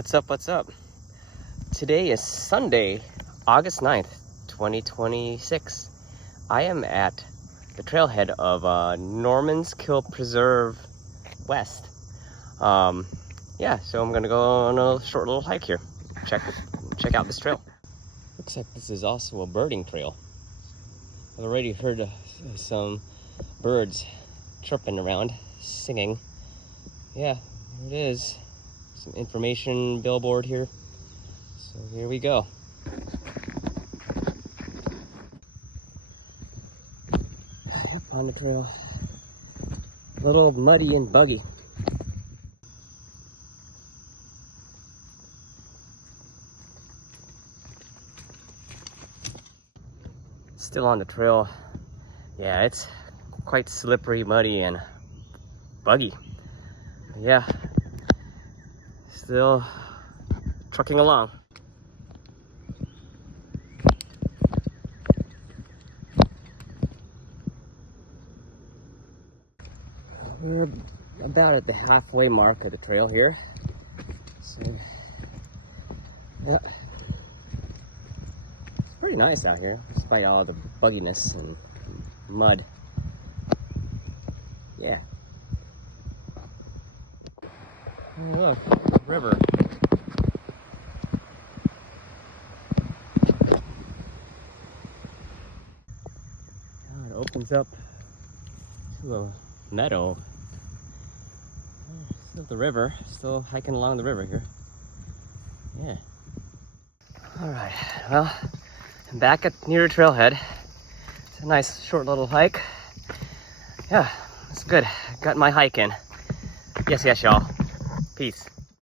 What's up? What's up? Today is Sunday, August 9th, 2026. I am at the trailhead of Norman's Kill Preserve West. Yeah, so I'm gonna go on a short little hike here. Check out this trail. Looks like this is also a birding trail. I've already heard some birds chirping around, singing. Yeah, here it is. Some information billboard here. So here we go. Yep, on the trail. A little muddy and buggy. Still on the trail. Yeah, it's quite slippery, muddy, and buggy. Yeah, still trucking along. We're about at the halfway mark of the trail here. So, yeah, it's pretty nice out here, despite all the bugginess and mud. Yeah. Oh, look, river. Oh, it opens up to a meadow. Still the river, still hiking along the river here. Yeah. All right, well, I'm back near the trailhead. It's a nice short little hike. Yeah, it's good. Got my hike in. Yes, y'all. Peace.